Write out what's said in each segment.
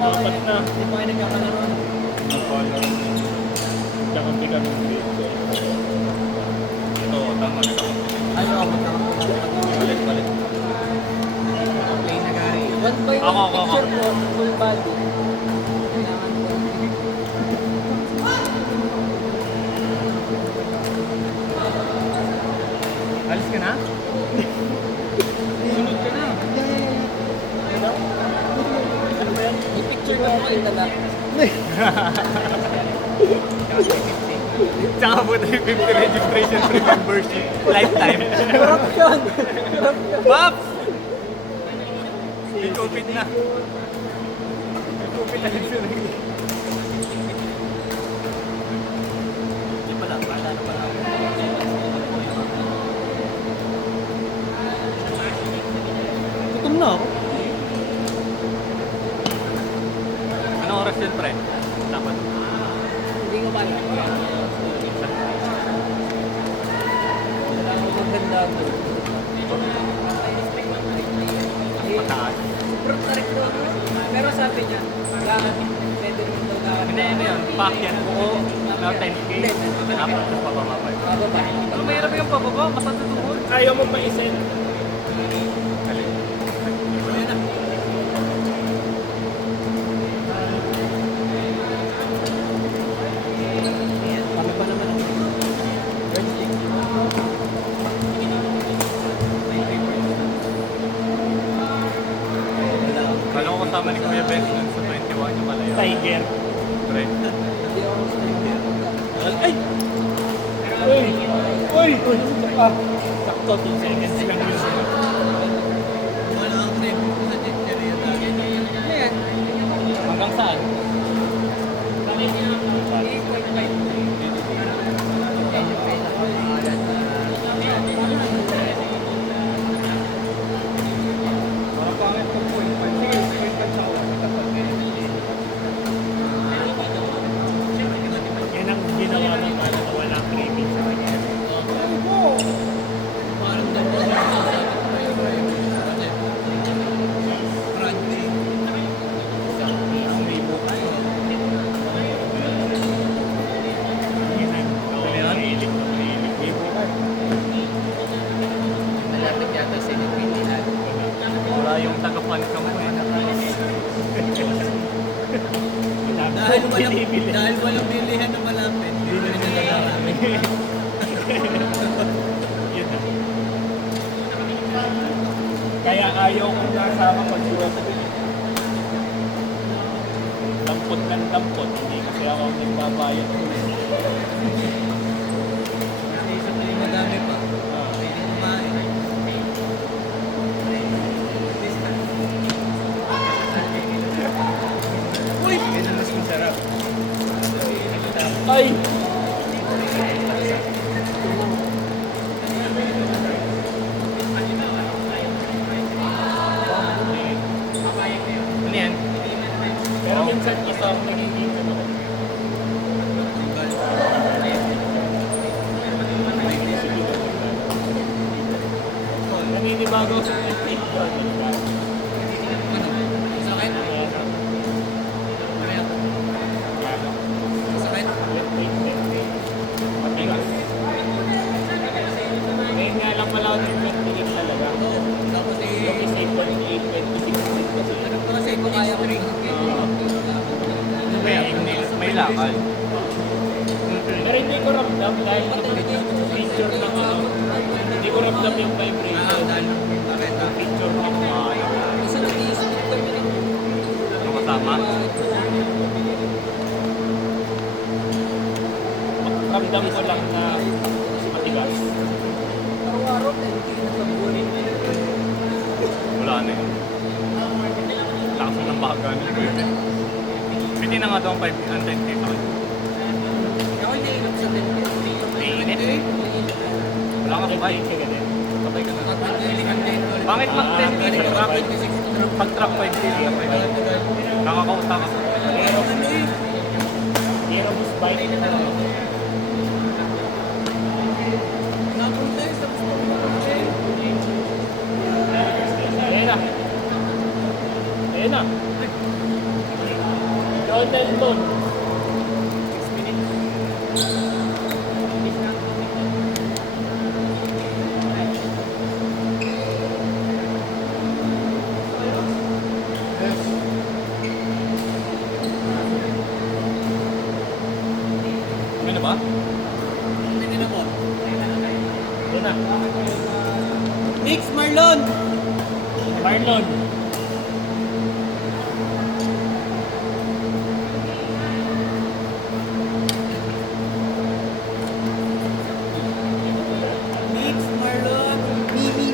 Apat na. Hindi pa kayo nagkakalaro. Kakampi kami ng dito. Ito, tama na kakampi. Ay, oo, magkakampi. Balik. Play na Gary. One by Ako. picture ko, full body. Kailangan ko. Alis ka na? Sunod ka na. Ano ba yan? May picture ka mo kayo dala. Tsaka po tayo 50 registration free membership. Lifetime. Corruption! Pops! May COVID na. May COVID na lang sila. Hindi pala, pala na pala. Gutom na ako. Anong oras yun, pre? Dapat. Hindi ko pa alam. Wala akong maganda ako. Mataas. Proof na rin ko. Pero sabi niya, kailangan pwede rin daw na. Hindi, ano yun? Pack yan. Buo na 10K. Dapat na pababa pa yun. Bababa. Ano mahirap yung pababa? Masakit tuhod. Ayaw mo pa-isin. Kami pa naman ang Kala ko kasama ni Kuya Ben dun sa 21 yung malaya. Tiger. Pre. Hindi ako sniper. Ay! Uy! Uy! Uy! Ah, sakto 2 seconds lang yun. Wala akong sniper sa teacher yun. Ayan. Hanggang saan? Parang pangit ko po. Sige, sa ako. Yan ang ginawa ng para na walang craving sa kanya. Parang dapat na Yan ang mahilig na mahilig. Malapit yata sa Pilipinas. Wala yung taga-fan ka mo eh. Dahil walang bilihan na malapit. Hindi na naglalami. Yun na. Kaya ayaw kong kasama pag-iwa sa dampot ng dampot. Hindi kasi ako ang nagbabayad. Naisip na yung madami pa. Pwede kumain. Uy! Ganun mas masarap. Ay! Ano yan? Pero minsan isa ang nagiging ano. Naninibago sa technique ko. Sakit? Sakit? Matigas. Ngayon nga lang pala ako nag-technique talaga. Tapos Yung isa 28, 26 kasi. ano pa kasi kung kaya ko rin. May lakal. Pero hindi ko ramdam dahil picture ng ano. Hindi ko ramdam yung vibration. Picture ng maayo. Kasi nag-i-speak kami ng Ano kasama? Ramdam ko lang na matigas. araw-araw dahil hindi nagkabulit. Wala na yun. Lakas mo ng baga niya. Pwede na nga daw ang 5 ang 10K pa. Ako hindi ilog sa temple. Mainit. Wala ka sabay. Sabay ka na. Bakit mag 10K sa truck? Pag truck 5K lang. Nakakauta ka. Aerobus bike na lang. Ayan na. Ayan na. Nelton. Yes. Ano ba? Tingnan mo. Yun na. Mix Marlon! Marlon. Mix Marlon! Mimi!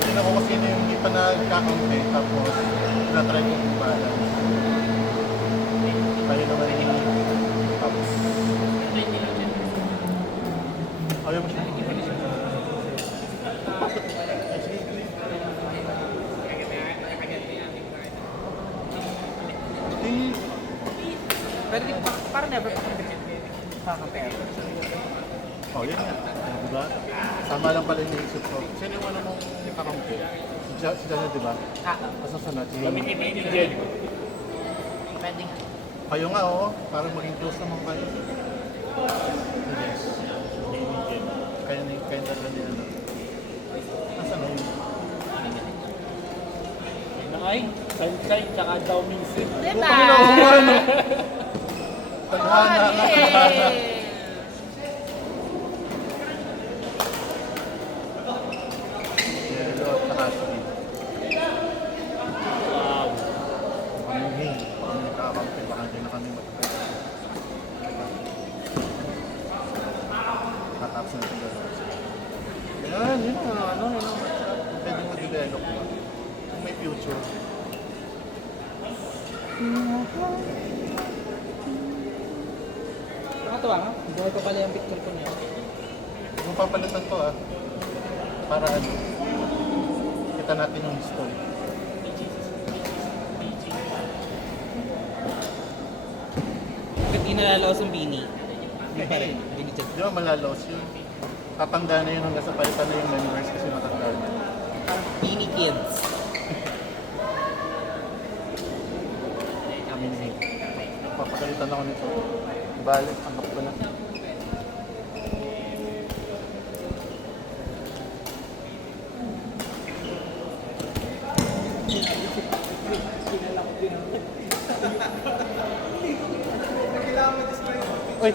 Tingnan ko kasi yung hindi pa nagkakampi, tapos na-try ko yung balance. Tayo naman yung tapos. Ayaw mo siya. Hindi. Pero di pa, parang never pa kami kakampere. Oh, yun nga. Diba? Sama lang pala yung naisip ko. Sino yung ano mong kakampi? Si Jana, diba? Masusunod. Kami ni Mini Jen. Pwede nga. Kayo nga, oo. Parang maging close naman kayo. Yes. Kaya talaga din ano. Nasaan na yun? Nakay, Sunshine, tsaka Daw Minsin. Kami na ako ano. Tadhana. Yelo, tsaka sweet. Wow. Kami nakakampi. Baka hindi na kami matapos. Tatapos na ito. Yan, yun ang ano, yun ang pwede mag-develop ba? Kung may future. Nakatawa nga. Buhay pa pala yung picture ko niya. Kung papalitan to para ano, kita natin yung history. Bakit di nalalawas ang bini? Hindi pa rin. Hindi check. Di ba malalaos yun? Tatanda na yun hanggang sa palitan na yung memories kasi matanda na. Bini kids. Papagalitan ako nito. Balik, anak ko na. Uy!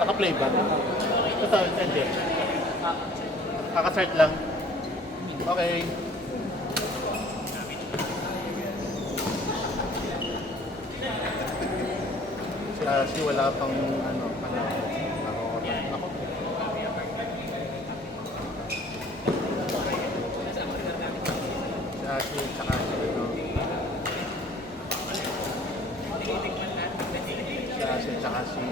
Naka-play ba? Ito, hindi. Kaka-start lang. Okay. Kasi wala pang ano, ako. Kasi tsaka si ano. Kasi tsaka si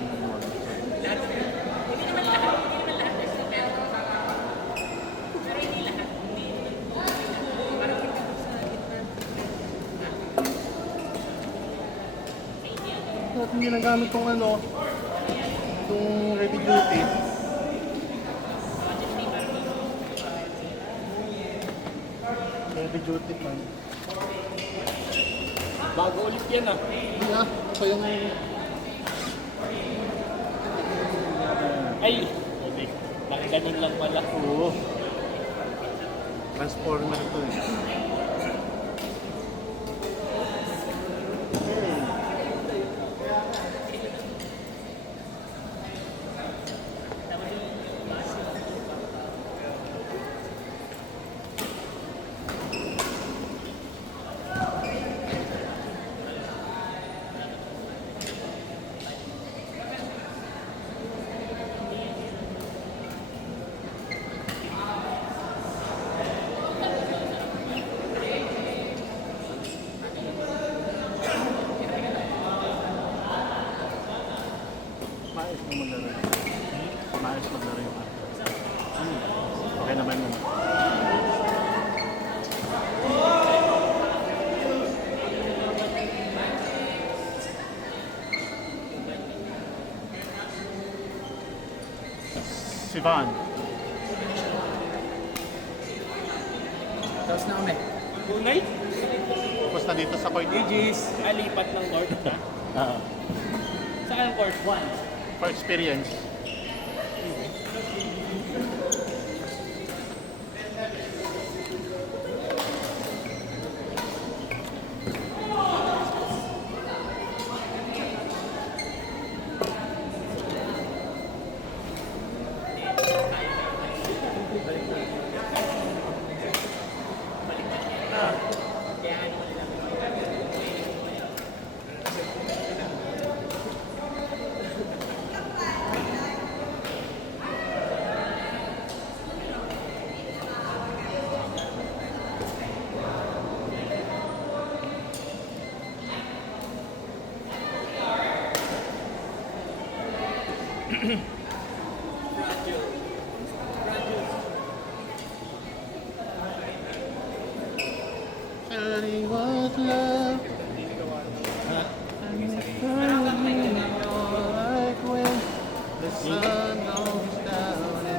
At hindi nagamit tong ano, itong heavy duty. Heavy duty man. Bago ulit yan ah. Hindi ito yung Ay! Ganun lang pala. Oo. Transformer to eh. Maayos mo maglaro yun. Maayos maglaro yung ano. Okay naman naman. Si Van. Tapos na kami. Tunay? Tapos na dito sa court. GG's. Alipat ng court na. Oo. Saan ang court? For experience. Tell me what love like when the sun goes down and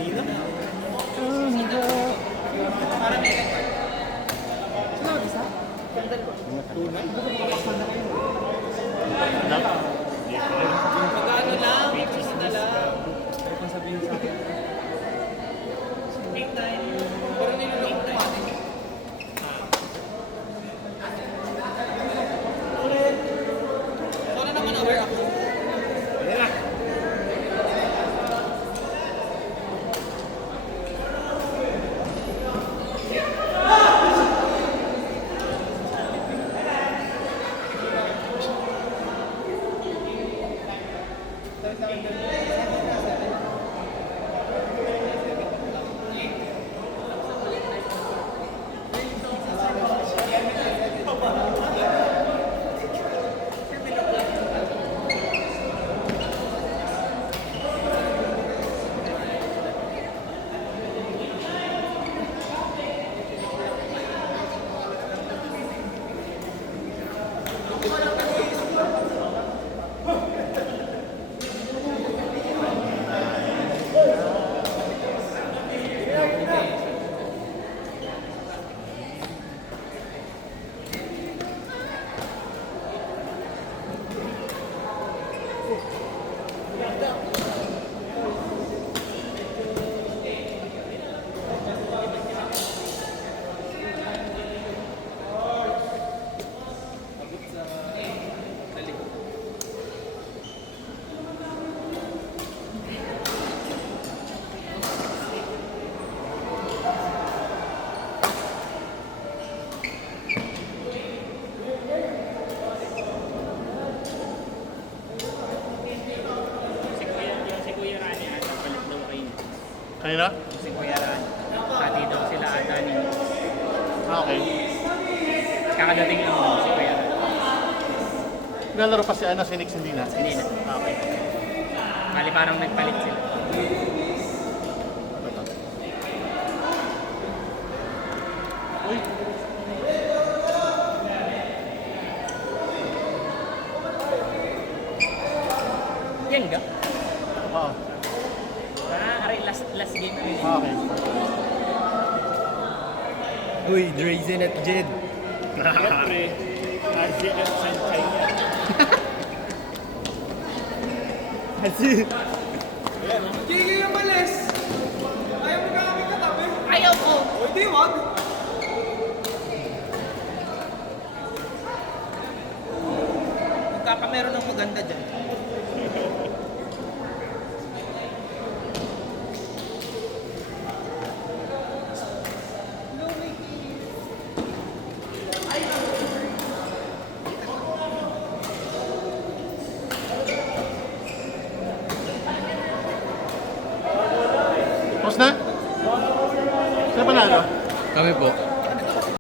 Pag-ano lang, pictures na lang. Ano pang sabihin sa akin? Big time. Parang nilulong ko pati. Sana naman aware ako. Si Kuya Rani ata palit daw kayo. Kanina? Si Kuya Ran. Pati daw sila ata ni. Okay. Kakadating lang daw si Kuya Ran. Nalaro pa si Ana, si Nix, hindi na. Hindi na. Okay. Kali parang nagpalit sila. Uy, Yan ga? oo. Aray, last game na yun. Okay. Uy, Drazen at Jed. Siyempre, RJ at Sanchay yan. Kasi... Ayan, oh. baka meron ng maganda dyan.